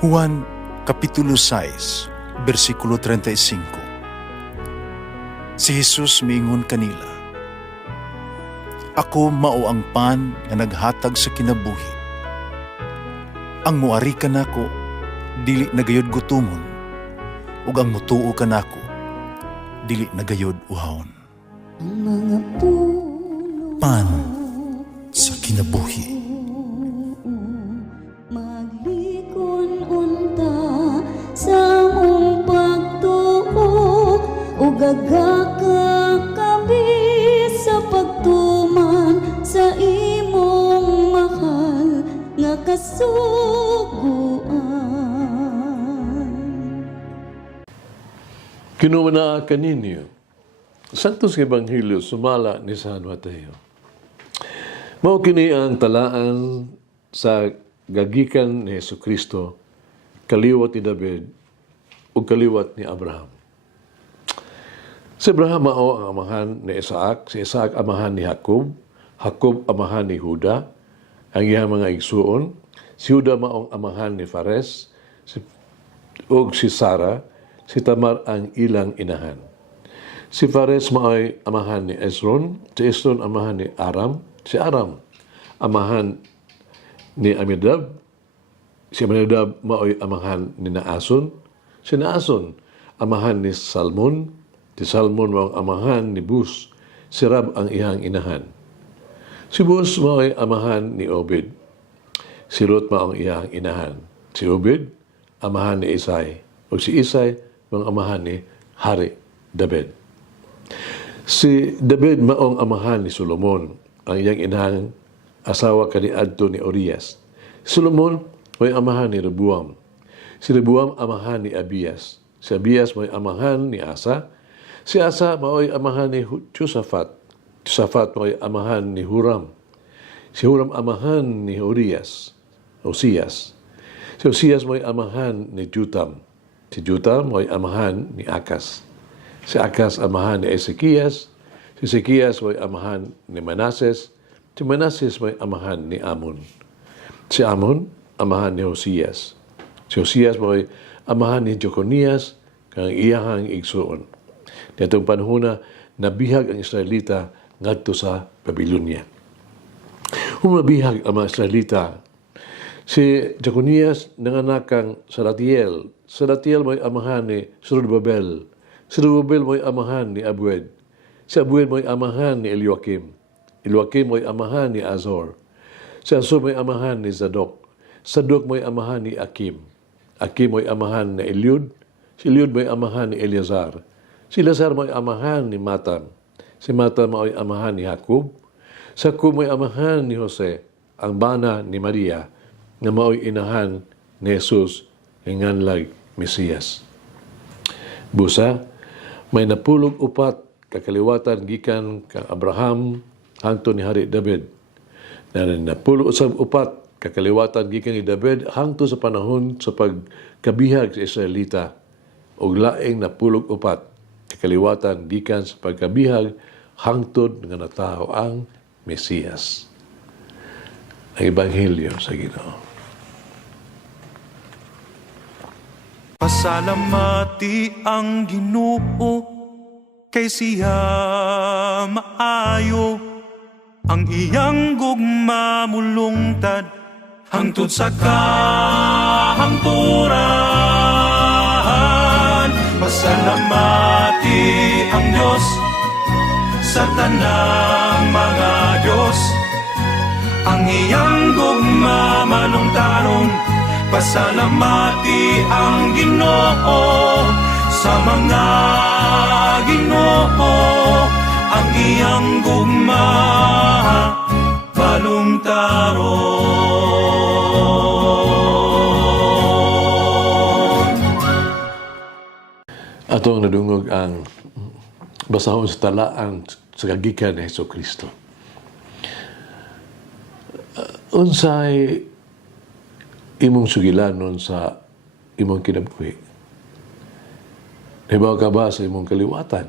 Juan Kapitulo 6, versikulo 35. Si Jesus miingon kanila, "Ako mao ang pan nga naghatag sa kinabuhi. Ang muari kanako dili nagayod gutomon, ug ang mutuo kanako dili nagayod uhawon." Ang mga puno Pan sa kinabuhi. maglikon unta sa mong pagtuo ug gagakabi sa pagtuman sa imong mahal nga kasuguan. Kinumana kaninyo, Santos Ebanghelyo sumala ni San Mateo. Mao kini ang talaan sa gagikan ni Jesucristo, kaliwat ni David ug kaliwat ni Abraham. Si Abraham mao ang amahan ni Isaac, si Isaac amahan ni Jacob, Jacob amahan ni Juda, ang iyang mga igsuon, si Juda mao ang amahan ni Fares, ug si Sarah, si Tamar ang ilang inahan. Si Fares mao'y amahan ni Esron, si Esron amahan ni Aram, si Aram amahan ni Aminadab, si Aminadab mao'y amahan ni Naason, si Naason amahan ni Salmon, si Salmon mao'ng amahan ni Bus, si Rab ang iyang inahan. Si Bus mao'y amahan ni Obed, si Ruth mao'ng iyang inahan. Si Obed amahan ni Isay, o si Isay mao'ng amahan ni Hari David. Si David maong amahan ni Solomon, ang iyang inahang asawa kaniadto ni Urias. Si Solomon may amahan ni Rehoboam. Si Rehoboam amahan ni Abias. Si Abias may amahan ni Asa. Si Asa may amahan ni Josaphat. Josaphat may amahan ni Huram. Si Huram amahan ni Osias. Si Osias may amahan ni Jotam. Si Jotam may amahan ni Akas. Si Akas amahan ni Ezekias, si Ezekias may amahan ni Manases, si Manases may amahan ni Amon. Si Amon amahan ni Hosias. Si Hosias may amahan ni Jeconias, kang iyahang igsuon. Nitong panahon nabihag ang Israelita ngadto sa Babylonia. Nabihag ang mga Israelita. Si Jeconias nanganakang Salatiel. Salatiel may amahan ni Zorobabel. Si Zorobabel mo'y amahan ni Abued. Si Abued mo'y amahan ni Eliakim. Eliakim mo'y amahan ni Azor. Si Azor mo'y amahan ni Zadok. Zadok mo'y amahan ni Akim. Akim mo'y amahan ni Eliud. Si Eliud mo'y amahan ni Eleazar. Si Eleazar mo'y amahan ni Matan. Si Matan mo'y amahan ni Jacob. Si Jacob mo'y amahan ni Jose, ang bana ni Maria, na mo'y inahan ni Jesus, ang nganlag Mesiyas. Busa, may napulog upat kakaliwatan gikan kang Abraham hangtod ni Hari David. Na napulog usab upat kakaliwatan gikan ni David hangtod sa panahon sa pagkabihag sa Israelita. Ug laing napulog upat kakaliwatan gikan sa pagkabihag hangtod nga nataho ang Mesiyas. Ang Ebanghelyo sa Ginoo. Pasalamati ang Ginoo kay siya maayo, ang iyang gugma mulungtad hangtod sa kahangturan. Pasalamati ang Diyos sa tanang mga Diyos, ang iyang gugma malungtaron. Pasalamati ang Ginoo sa mga Ginoo, ang iyang gugma balungtaron. Atong nadungog ang basahon sa talaan sa kagikan ni Jesucristo. Unsay imong sugilanon sa imong kinabuhi? Nahibaw ka ba sa imong kaliwatan?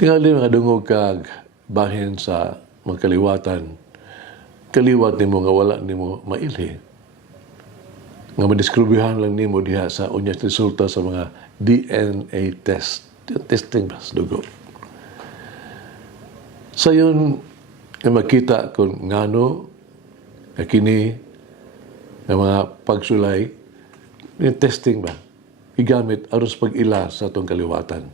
Tingali mga dungog kag bahin sa mga kaliwatan, kaliwat nimo nga wala nimo mailhi. nga madiskribuhan lang nimo diha sa unyas resulta sa mga DNA test. Testing ba sa dugo. Sayon nga makita kung ngano nga kini nga mga pagsulay yung testing ba igamit aron sa pag-ila sa atong kaliwatan.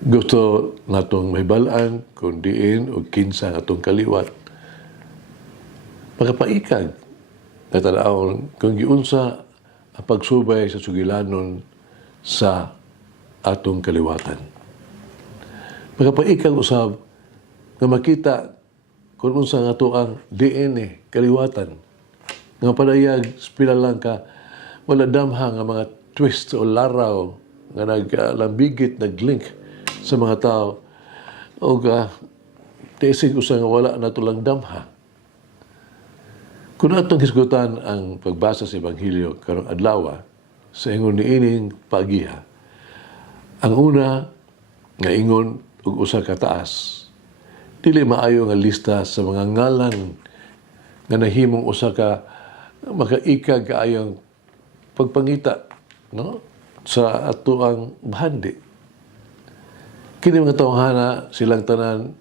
Gusto natong mahibalaan kung diin o kinsa ang atong kaliwat. Makapaikag na tanawon kung giunsa ang pagsubay sa sugilanon sa atong kaliwatan. Makapaikag usab nga makita kung unsa nga ato ang DNA kaliwatan nga padayag pila lang ka wala damha nga mga twist o laraw nga naglambigit naglink sa mga tao o tesig usa nga wala na lang damha. Kung atong hisgutan ang pagbasa sa Ebanghelyo karong adlaw sa ingon niining pagiha, ang una nga ingon og usa ka taas, dili maayo nga lista sa mga ngalan nga nahimong usa ka makaikag kaayong pagpangita no sa ato ang bahandi. Kini mga tawhana silang tanan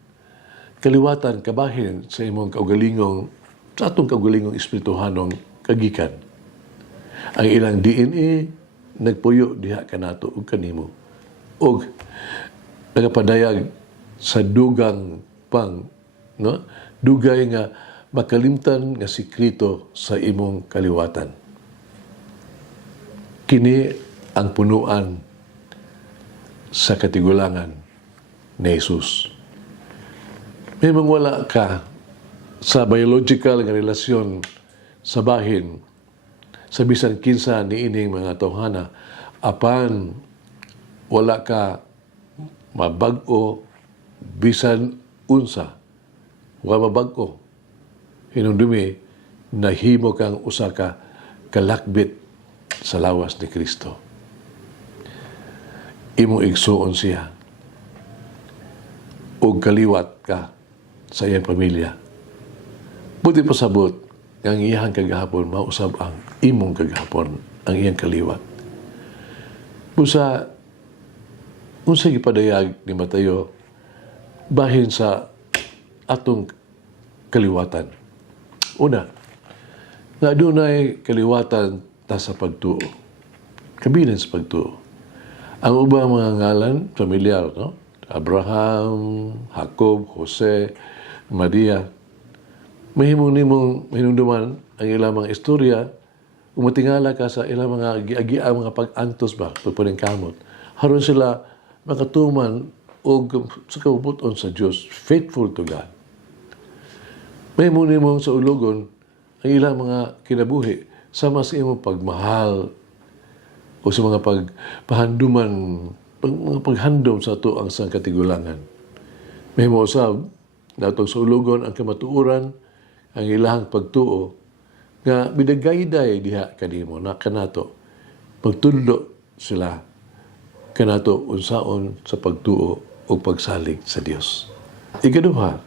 kaliwatan kabahin sa imong kaugalingong sa atong kaugalingong espirituhanong kagikan. Ang ilang DNA nagpuyo diha kanato ug kanimo ug nagapadayag sa dugang pang no dugay nga makalimtan nga sikreto sa imong kaliwatan. Kini ang punuan sa katigulangan ni Jesus. May wala ka sa biological nga relasyon sa bahin sa bisan kinsa niining mga tawhana apan wala ka mabag-o bisan unsa wa mabag-o hinumdumi nahimo kang usa ka kalakbit sa lawas ni Kristo. Imong igsuon siya ug kaliwat ka sa iyang pamilya. Buti pasabot ang iyang kagahapon mausab ang imong kagahapon ang iyang kaliwat. Busa unsay gipadayag ni Mateo bahin sa atong kaliwatan. Una, nga adunay kaliwatan ta sa pagtuo. Kabilin sa pagtuo. Ang ubang mga ngalan, familiar, no? Abraham, Jacob, Jose, Maria. Mahimong nimong hinumduman ang ilang mga istorya, umatingala ka sa ilang mga giagiang mga pag-antos ba, pagpaningkamot. Haron sila makatuman o sa kabubuton sa Diyos, faithful to God. Mahimong nimong sa ulogon ang ilang mga kinabuhi sama sa imong pagmahal o sa mga pagpahanduman, mga paghandom sa ito ang sang katigulangan. May mo usab, natong sa ulogon ang kamatuuran, ang ilahang pagtuo, nga bidagayday diha kanimo na kanato, pagtudlo sila kanato unsaon sa pagtuo o pagsalig sa Dios. Ikaduha,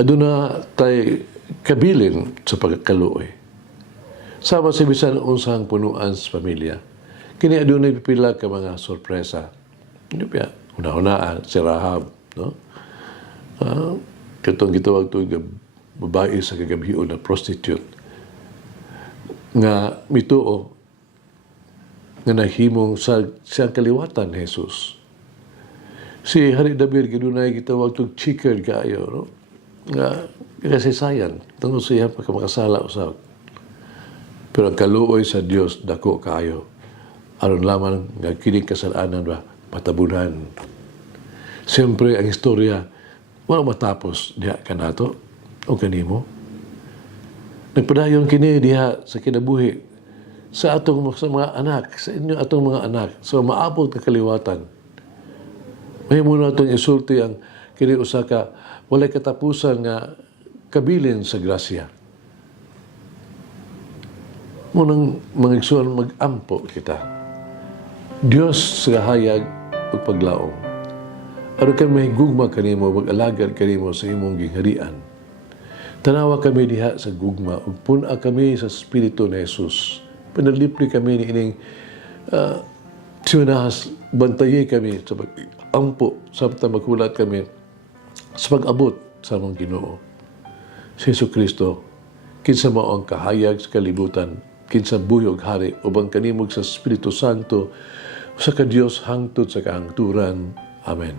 aduna tay kabilin sa pagkaluoy. Sama sa bisan unsang punuan sa pamilya, kini adunay pipila ka mga sorpresa. Hindi pa, una-unaan, si Rahab, no? Katong gitawag ito babae sa kagabion na prostitute nga mituo nga nahimong sa siyang kaliwatan ni Jesus. Si Hari David gidunay gitawag ito chikered kaayo, no? Nga kasaysayan tungod sa iyang pagkamakasala usab. Pero ang kaluoy sa Dios dako kaayo. Aron lamang nga kining kasalanan ba patabunan. Siyempre ang istorya wala matapos diha kanato o kanimo. Nagpadayon kini diha sa kinabuhi sa atong sa mga anak, sa inyo atong mga anak, so maabot ka kaliwatan. Mahimo natong isulti ang kini usa ka walay katapusan nga kabilin sa grasya. Munang mangigsuon mag-ampo kita. Dios sa hayag ug paglaom. Aron ka mahigugma kanimo mag-alagad kanimo sa imong gingharian. Tanawa kami diha sa gugma, ug puna kami sa Espiritu ni Jesus. Panalipli kami ni ining tiyunahas, bantayi kami sa pag-ampo, sabta magkulat kami sa pag-abot sa among Ginoo. Si Jesu Kristo, kinsa mao ang kahayag sa kalibutan, kinsa buyog hari, ubang kanimog sa Espiritu Santo, sa ka-Diyos hangtod sa kahangturan. Amen.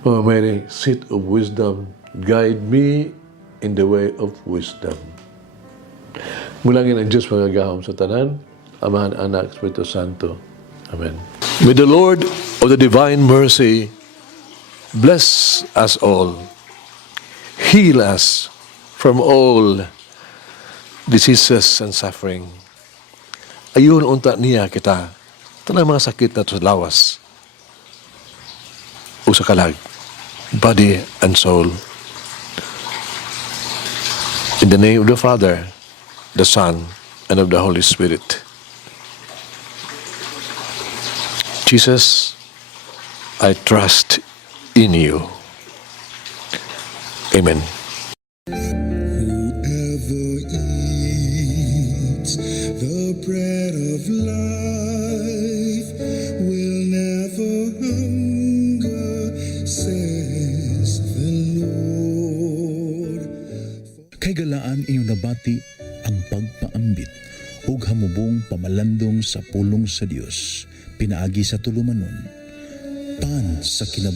Mama Mary, seat of wisdom, guide me in the way of wisdom. Mulangin ang Diyos magagahom sa tanan, Amahan, Anak, Espiritu Santo. Amen. May the Lord of the divine mercy bless us all, heal us from all diseases and suffering. Ayun unta niya kita, tanang mga sakit na sa lawas o sa kalag, body and soul. In the name of the Father, the Son, and of the Holy Spirit. Jesus, I trust in you. Amen. Whoever eats the bread of life will never hunger, says the Lord. Kay galaan inyong nabati ang pagpaambit ug hamubong pamalandong sa pulong sa Dios pinaagi sa tulumanon pan sa